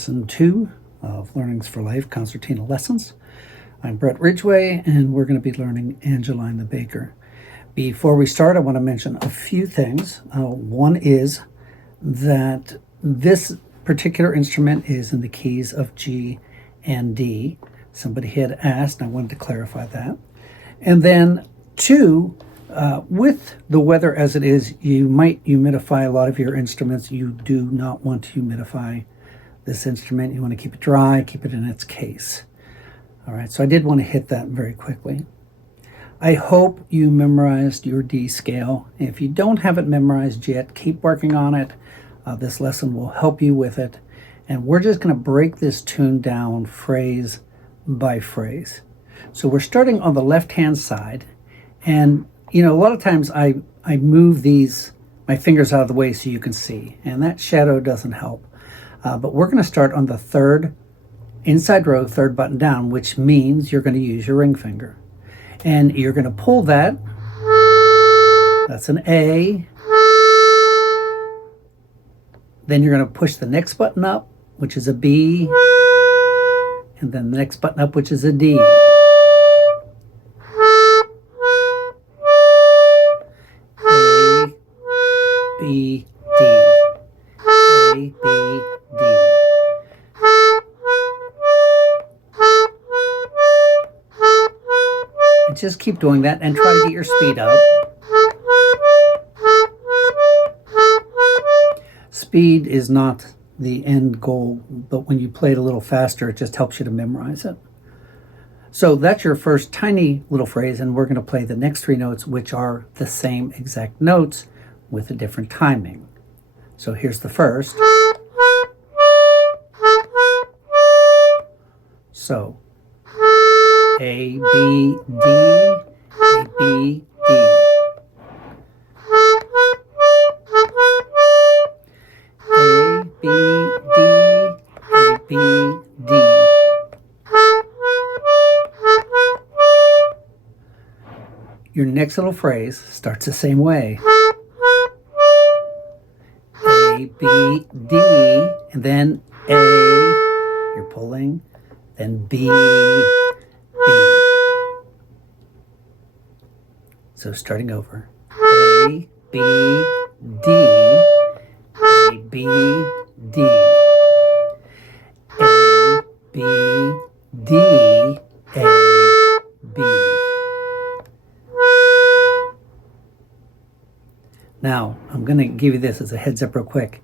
lesson 2 of Learnings for Life Concertina lessons. I'm Brett Ridgway, and we're going to be learning Angelina the Baker. Before we start, I want to mention a few things. One is that this particular instrument is in the keys of G and D. Somebody had asked, and I wanted to clarify that. And then 2, with the weather as it is, you might humidify a lot of your instruments. You do not want to humidify this instrument. You want to keep it dry, keep it in its case. All right, so I did want to hit that very quickly. I hope you memorized your D scale. If you don't have it memorized yet, keep working on it. This lesson will help you with it. And we're just going to break this tune down phrase by phrase. So we're starting on the left-hand side. And, you know, a lot of times I move my fingers out of the way so you can see. And that shadow doesn't help. But we're going to start on the third inside row, third button down, which means you're going to use your ring finger. And you're going to pull that. That's an A. Then you're going to push the next button up, which is a B. And then the next button up, which is a D. A, B, D. A, B, D. And just keep doing that and try to get your speed up. Speed is not the end goal, but when you play it a little faster, it just helps you to memorize it. So that's your first tiny little phrase, and we're going to play the next 3 notes, which are the same exact notes with a different timing. So here's the first. So A, B, D, A, B, D. A, B, D, A, B, D. Your next little phrase starts the same way. A, B, D, and then A, you're pulling, then B, B. So starting over. A, B, D, A, B, D. A, B, D, A, B. Now, I'm going to give you this as a heads up real quick.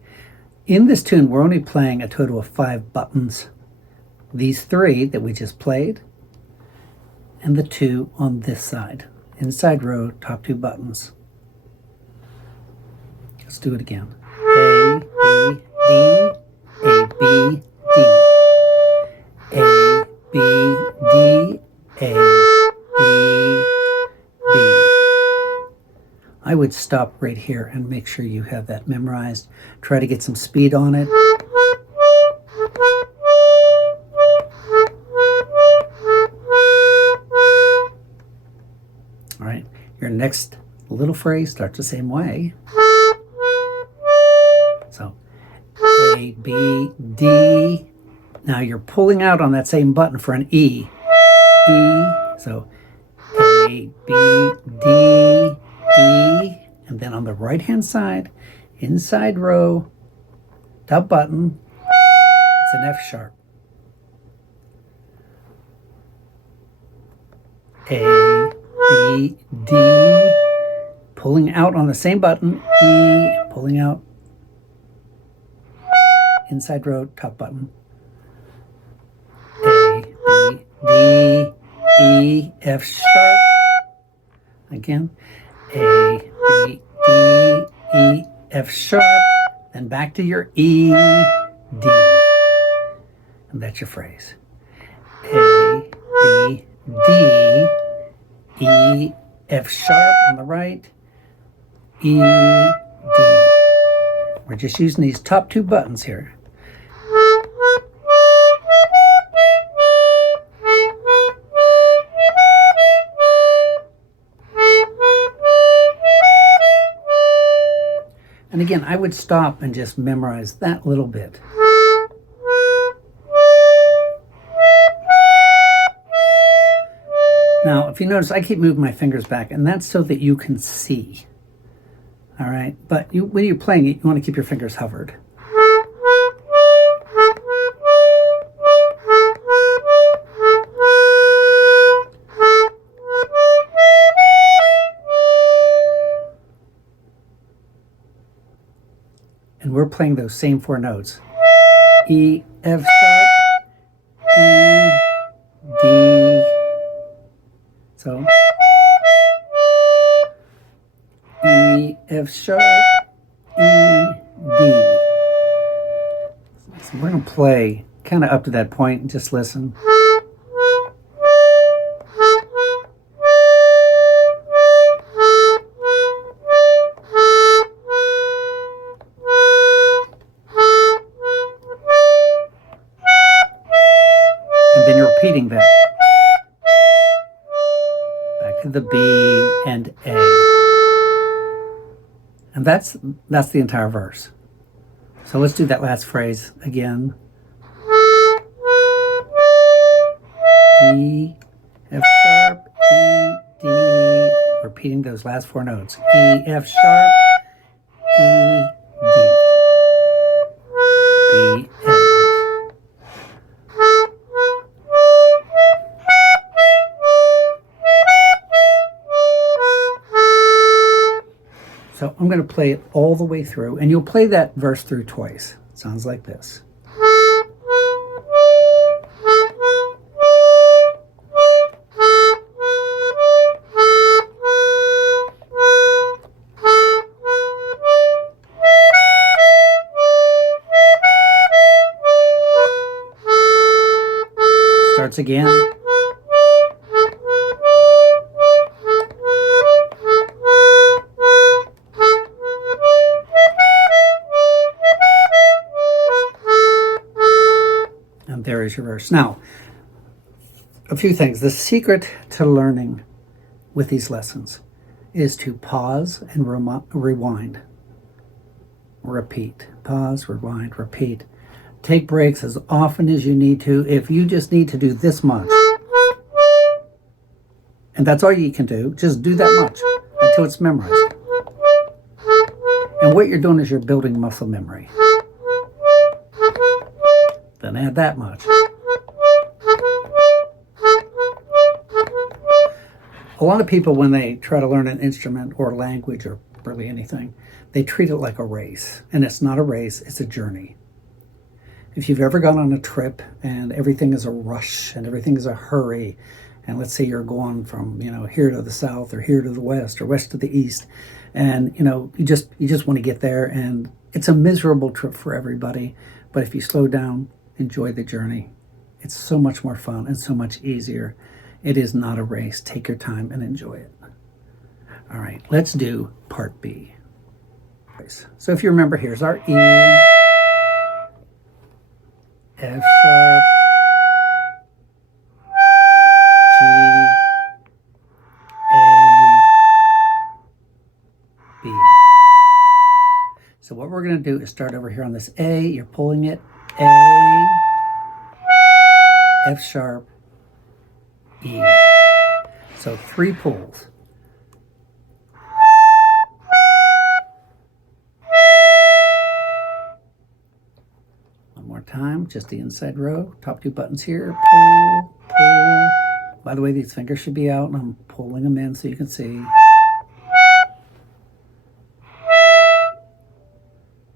In this tune, we're only playing a total of 5 buttons. These 3 that we just played, and the 2 on this side. Inside row, top 2 buttons. Let's do it again. A, B, D, A, B, D. A, B, D, A, B, B. I would stop right here and make sure you have that memorized. Try to get some speed on it. All right, your next little phrase starts the same way. So, A, B, D. Now you're pulling out on that same button for an E. E. So, A, B, D, E. And then on the right-hand side, inside row, top button, it's an F sharp. A, B, D, pulling out on the same button, E, pulling out, inside row, top button, A, B, D, E, F sharp, again, A, B, D, E, F sharp, then back to your E, D, and that's your phrase. A, B, D, E, F sharp on the right, E, D. We're just using these top 2 buttons here. And again, I would stop and just memorize that little bit. Now, if you notice, I keep moving my fingers back, and that's so that you can see. All right, but when you're playing it, you want to keep your fingers hovered. And we're playing those same 4 notes. E, F sharp, E, D. So E, F sharp, E, D. So we're going to play kind of up to that point and just listen. And then you're repeating that. Back to the B and A. And that's the entire verse. So let's do that last phrase again. E, F sharp, E, D. Repeating those last 4 notes. E, F sharp, E, D, B, A. So I'm going to play it all the way through, and you'll play that verse through twice. It sounds like this. Starts again. And there is your verse. Now, a few things. The secret to learning with these lessons is to pause and rewind. Repeat. Pause, rewind, repeat. Take breaks as often as you need to. If you just need to do this much, and that's all you can do, just do that much until it's memorized. And what you're doing is you're building muscle memory. Then add that much. A lot of people, when they try to learn an instrument or language or really anything, they treat it like a race. And it's not a race, it's a journey. If you've ever gone on a trip and everything is a rush and everything is a hurry, and let's say you're going from, here to the south or here to the west or west to the east, and, you just want to get there, and it's a miserable trip for everybody. But if you slow down, enjoy the journey, it's so much more fun and so much easier. It is not a race. Take your time and enjoy it. All right, let's do part B. So if you remember, here's our E, F sharp, G, A, B. So what we're going to do is start over here on this A. You're pulling it. A, F sharp, E. So 3 pulls. One more time, just the inside row. Top 2 buttons here. Pull, pull. By the way, these fingers should be out, and I'm pulling them in so you can see.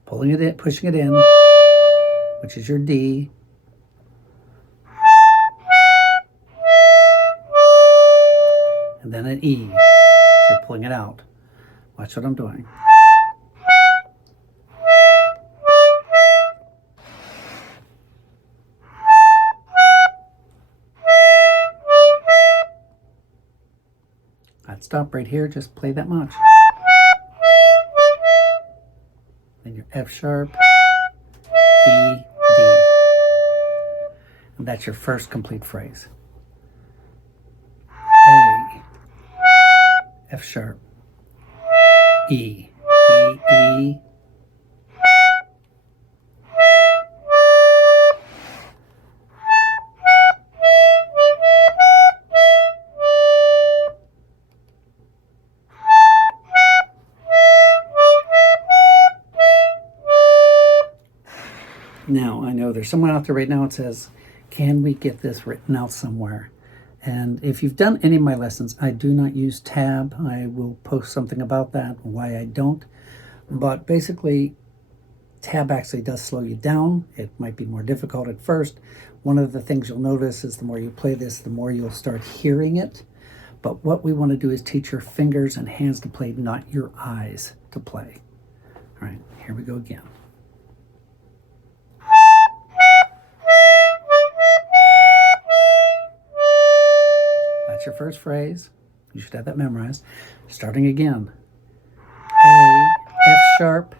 Pulling it in, pushing it in, which is your D. And then an E. So you're pulling it out. Watch what I'm doing. I'd stop right here, just play that much. Then your F sharp, E, D. And that's your first complete phrase. A, F sharp, E, D, E, Now, I know there's someone out there right now that says, can we get this written out somewhere? And if you've done any of my lessons, I do not use tab. I will post something about that, why I don't. But basically, tab actually does slow you down. It might be more difficult at first. One of the things you'll notice is the more you play this, the more you'll start hearing it. But what we want to do is teach your fingers and hands to play, not your eyes to play. All right, here we go again. That's your first phrase. You should have that memorized. Starting again. A, F sharp,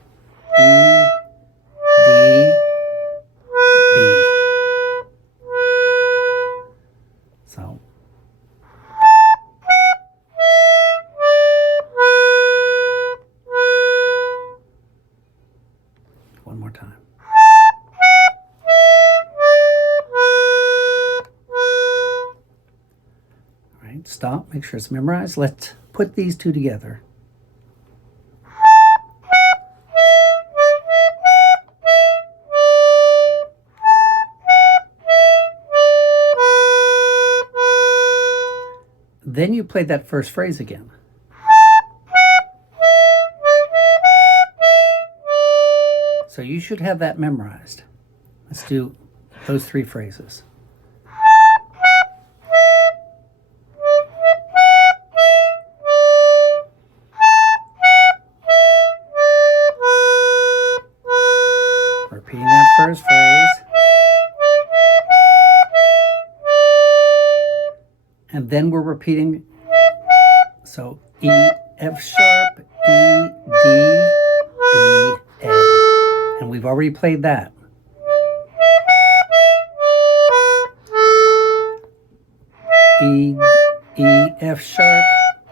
E, D, B. So. One more time. All right, stop, make sure it's memorized. Let's put these two together. Then you play that first phrase again. So you should have that memorized. Let's do those three phrases. Repeating that first phrase. And then we're repeating, so E, F sharp, E, D, B, A. And we've already played that. E, F sharp,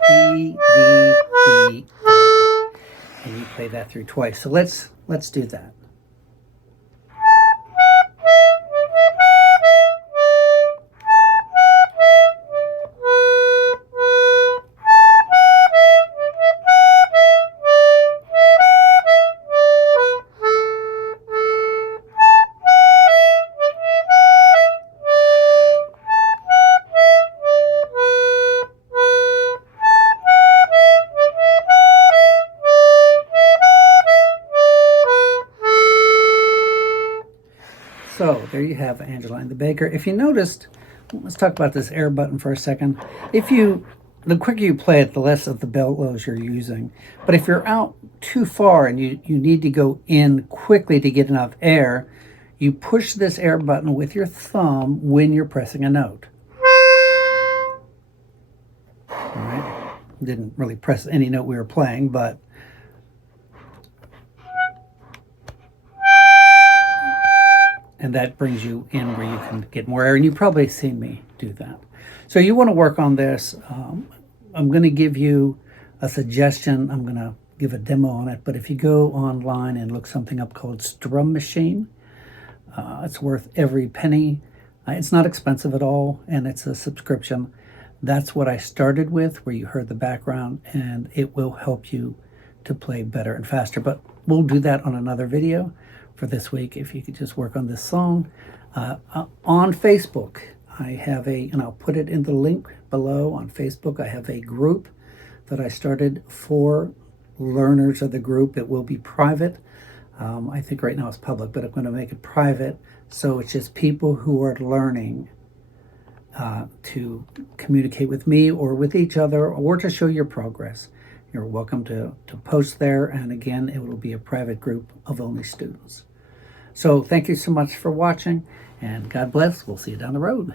E, D, B, A. And you play that through twice. So let's do that. So there you have Angelina the Baker. If you noticed, let's talk about this air button for a second. The quicker you play it, the less of the bellows you're using. But if you're out too far and you need to go in quickly to get enough air, you push this air button with your thumb when you're pressing a note. All right. Didn't really press any note we were playing, but and that brings you in where you can get more air, and you've probably seen me do that. So you want to work on this. I'm going to give you a suggestion. I'm going to give a demo on it, but if you go online and look something up called Strum Machine, it's worth every penny. It's not expensive at all, and it's a subscription. That's what I started with, where you heard the background, and it will help you to play better and faster. But we'll do that on another video. For this week, if you could just work on this song. On Facebook, I have and I'll put it in the link below on Facebook, I have a group that I started for learners of the group. It will be private. I think right now it's public, but I'm going to make it private. So it's just people who are learning to communicate with me or with each other or to show your progress. You're welcome to post there. And again, it will be a private group of only students. So thank you so much for watching, and God bless. We'll see you down the road.